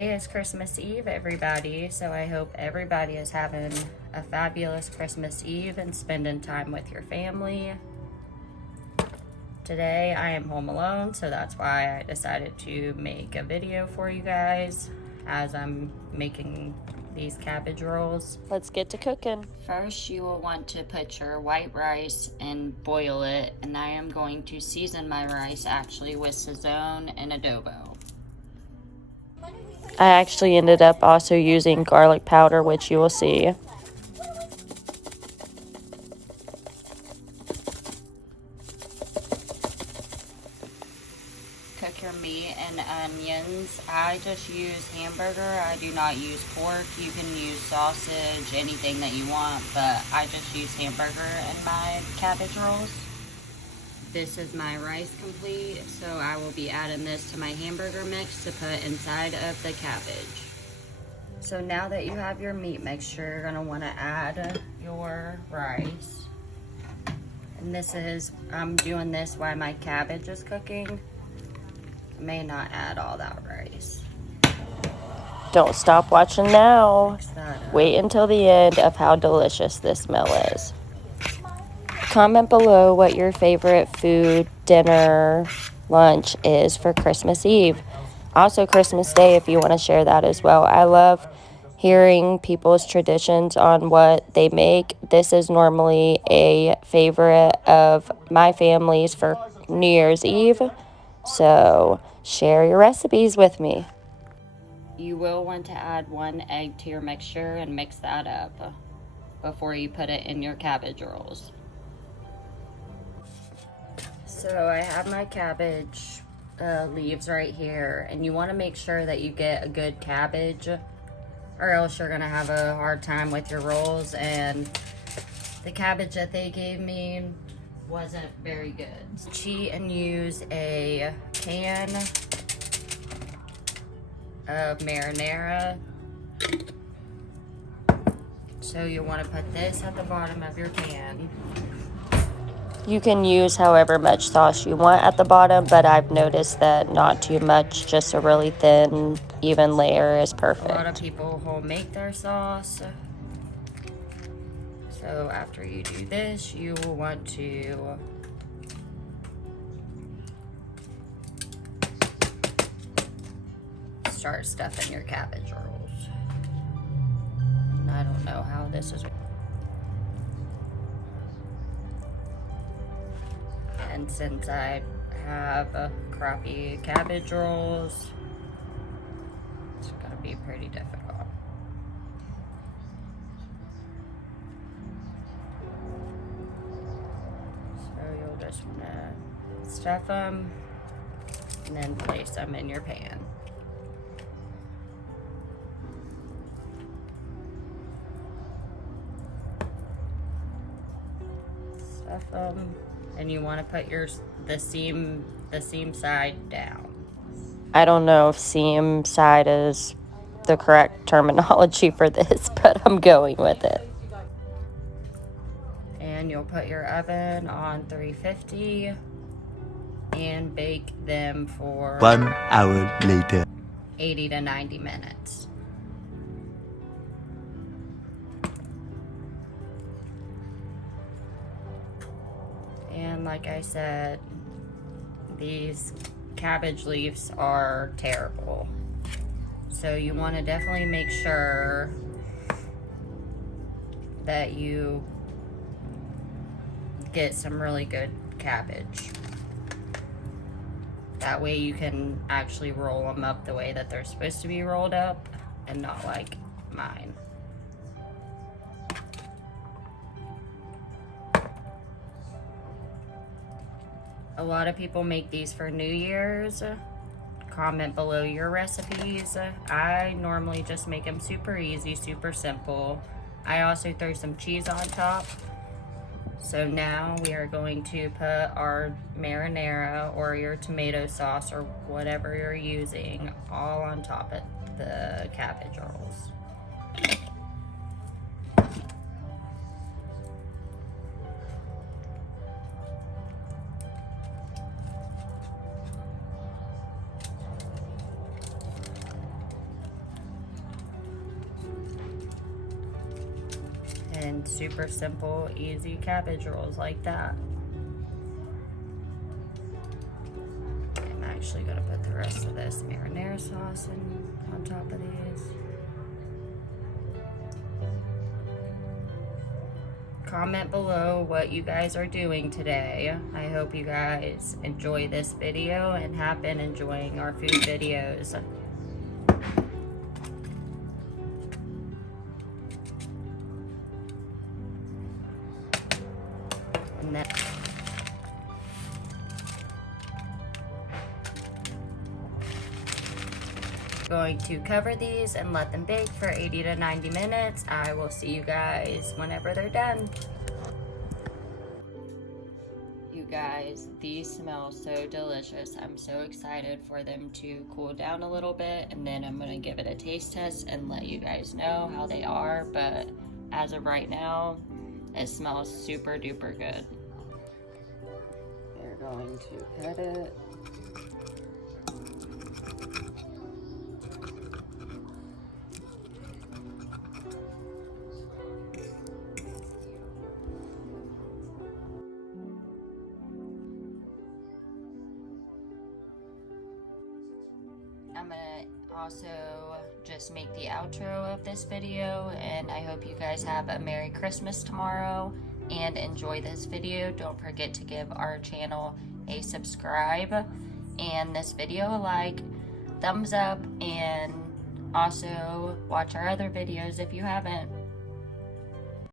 Today is Christmas Eve, everybody, so I hope everybody is having a fabulous Christmas Eve and spending time with your family. Today I am home alone, so that's why I decided to make a video for you guys as I'm making these cabbage rolls. Let's get to cooking. First, you will want to put your white rice and boil it, and I am going to season my rice actually with Sazon and adobo. I actually ended up also using garlic powder, which you will see. Cook your meat and onions. I just use hamburger. I do not use pork. You can use sausage, anything that you want, but I just use hamburger in my cabbage rolls. This is my rice complete, so I will be adding this to my hamburger mix to put inside of the cabbage. So now that you have your meat mixture, you're gonna wanna add your rice. And this is, I'm doing this while my cabbage is cooking. I may not add all that rice. Don't stop watching now. Mix that up. Wait until the end of how delicious this meal is. Comment below what your favorite food, dinner, lunch is for Christmas Eve. Also Christmas Day if you want to share that as well. I love hearing people's traditions on what they make. This is normally a favorite of my family's for New Year's Eve. So share your recipes with me. You will want to add 1 egg to your mixture and mix that up before you put it in your cabbage rolls. So I have my cabbage leaves right here, and you want to make sure that you get a good cabbage, or else you're gonna have a hard time with your rolls. And the cabbage that they gave me wasn't very good. Cheat and use a can of marinara. So you want to put this at the bottom of your pan. You can use however much sauce you want at the bottom, but I've noticed that not too much, just a really thin, even layer is perfect. A lot of people home make their sauce. So after you do this, you will want to start stuffing your cabbage rolls. And I don't know how this is. And since I have crappy cabbage rolls, it's gonna be pretty difficult. So you'll just wanna stuff them and then place them in your pan. Stuff them. And you want to put the seam side down. I don't know if seam side is the correct terminology for this, but I'm going with it. And you'll put your oven on 350 and bake them for 1 hour later. 80 to 90 minutes. And like I said, these cabbage leaves are terrible. So you want to definitely make sure that you get some really good cabbage. That way you can actually roll them up the way that they're supposed to be rolled up and not like mine. A lot of people make these for New Year's. Comment below your recipes. I normally just make them super easy, super simple. I also throw some cheese on top. So now we are going to put our marinara or your tomato sauce or whatever you're using all on top of the cabbage rolls. and super simple, easy cabbage rolls like that. I'm actually gonna put the rest of this marinara sauce on top of these. Comment below what you guys are doing today. I hope you guys enjoy this video and have been enjoying our food videos. And then going to cover these and let them bake for 80 to 90 minutes. I will see you guys whenever they're done. You guys, these smell so delicious. I'm so excited for them to cool down a little bit, and then I'm gonna give it a taste test and let you guys know how they are. But as of right now, it smells super duper good. They're going to cut it. I'm gonna also just make the outro of this video, and I hope you guys have a Merry Christmas tomorrow and enjoy this video. Don't forget to give our channel a subscribe and this video a like, thumbs up, and also watch our other videos if you haven't.